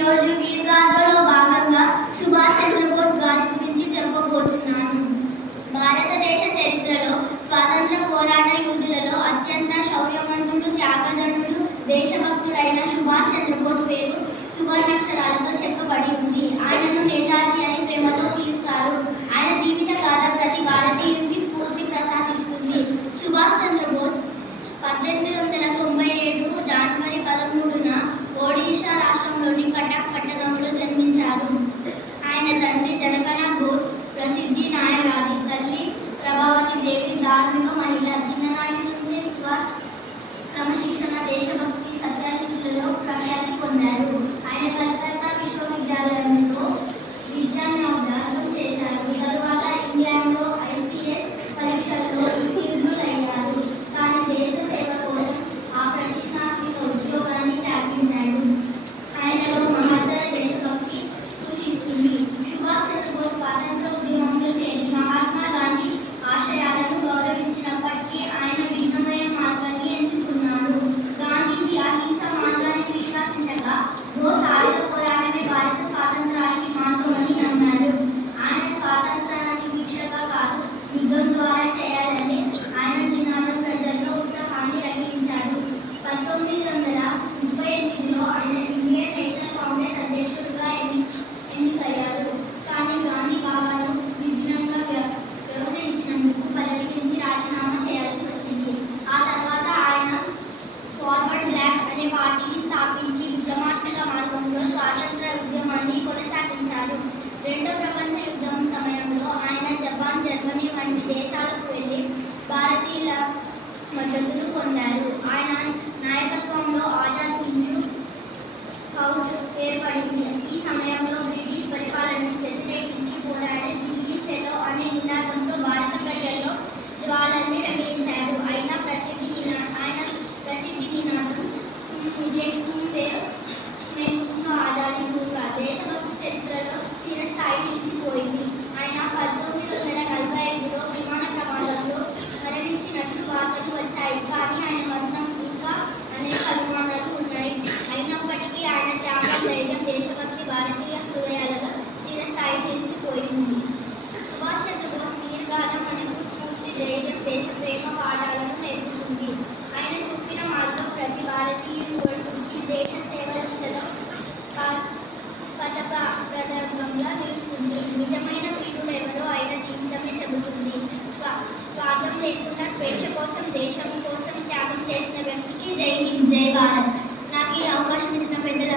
ఈరోజు వీర్గాథలో భాగంగా సుభాష్ చంద్రబోస్ గారి గురించి చెప్పబోతున్నాను. భారతదేశ చరిత్రలో స్వాతంత్ర పోరాట యోధులలో అత్యంత శౌర్యవంతుడు, త్యాగధనుడు, దేశభక్తుడైన సుభాష్ చంద్రబోస్ పేరు సువర్ణాక్షరాలతో చెక్కబడి ఉంది. ఆయనను నేతాజీ అని ప్రేమతో పిలుస్తారు. ఆయన జీవిత గాథ ప్రతి భారతీయుడికి స్ఫూర్తి ప్రసాదిస్తుంది. సుభాష్ చంద్రబోస్ 1897 జనవరి 13న ఒడిషా రాష్ట్రంలోని కటక్ పట్టణంలో జన్మించారు. ఆయన తండ్రి జనకనాథ్ బోస్ ప్రసిద్ధి న్యాయవాది, తల్లి ప్రభావతి దేవి ధార్మిక మహిళ. చిన్ననాటి నుంచే సుభాష్ క్రమశిక్షణ, దేశభక్తి, సత్యానిష్ఠులలో ప్రఖ్యాతి పొందారు. ఆయన కలకత్తా విశ్వవిద్యాలయంలో విద్యాభ్యాసం చేశారు. తరువాత ఇంగ్లాండ్లో ICS పరీక్షల్లో ఉత్తీర్ణులయ్యారు. కానీ దేశ సేవ కోసం ఆ ప్రతిష్టాత్మక ఉద్యోగాన్ని త్యాగించాడు. ఆయనలో మహత్తర దేశభక్తి సూచిస్తుంది. సుభాష్ చంద్రబోస్ స్వాతంత్ర ఉద్యమంలో చేరి మహాత్మా గాంధీ ఆశయాలను గౌరవించినప్పటికీ ఆయన భిన్నమైన మార్గాన్ని ఎంచుకున్నారు. గాంధీజీ అహింస మార్గాన్ని విశ్వసించగా బోస్ ఆయుధ పోరాటమే భారత స్వాతంత్రానికి మార్గమని నమ్మారు. ఆయన స్వాతంత్రాన్ని భిక్షగా కాదు, యుద్ధం ద్వారా చేయాలని ఆయన నినాదం ప్రజల్లో ఉత్సాహాన్ని రగిలించాడు. 1938లో ఆయన ఇండియన్ నేషనల్ కాంగ్రెస్ అధ్యక్షుడిగా ఎన్నికయ్యారు. కానీ గాంధీ బాబాను విఘ్నంగా వ్యవహరించినందుకు పదవి నుంచి రాజీనామా చేయాల్సి వచ్చింది. ఆ తర్వాత ఆయన ఫార్వర్డ్ బ్లాక్ అనే పార్టీని స్థాపించి విప్లవాత్మక మార్గంలో స్వాతంత్ర ఉద్యమాన్ని కొనసాగించారు. రెండో ప్రపంచ యుద్ధం సమయంలో ఆయన జపాన్, జర్మనీ వంటి దేశాలకు వెళ్ళి భారతీయుల మద్దతును పొందారు. ఆయన నాయకత్వంలో ఆజాద్ హింద్ ఫౌజ్ ఏర్పడింది. ఈ సమయంలో బ్రిటిష్ పరిపాలనను వ్యతిరేకించి పోరాడే ఢిల్లీ చలో అనే నినాదంతో భారత ప్రజల్లో జ్వాలల్ని రగిలించారు. ఆయన ప్రసిద్ధి నినాదం ఆజాదీ భూమిగా దేశభక్తి చరిత్రలో చిరస్థాయి నిలిచిపోయింది. ఆయన 1945లో విమాన ప్రమాదంలో మరణించినట్లు వార్తలు వచ్చాయి. కానీ ఆయన మరణం ఇంకా అనేక అనుమానాలు ఉన్నాయి. అయినప్పటికీ ఆయన త్యాగం, ధైర్యం, దేశభక్తి భారతీయ హృదయాలలో చిరస్థాయి నిలిచిపోయింది. సుభాష్ చంద్రబోస్ వీర్గాథ మనకు స్ఫూర్తి, ధైర్యం, దేశ ప్రేమ పాఠాలను నేర్పుతుంది. ఆయన చూపిన మార్గం ప్రతి భారతీయుడికి దేశ సేవ దిశలో పథప్రదంగా నిలుస్తుంది. నిజమైన వీరుడు ఎవరో ఆయన జీవితమే చెబుతుంది. స్వార్థం లేకుండా స్వేచ్ఛ కోసం, దేశం కోసం త్యాగం చేసిన వ్యక్తికి జై హింద్, జై భారత్. నాకు ఈ అవకాశం ఇచ్చిన పెద్దల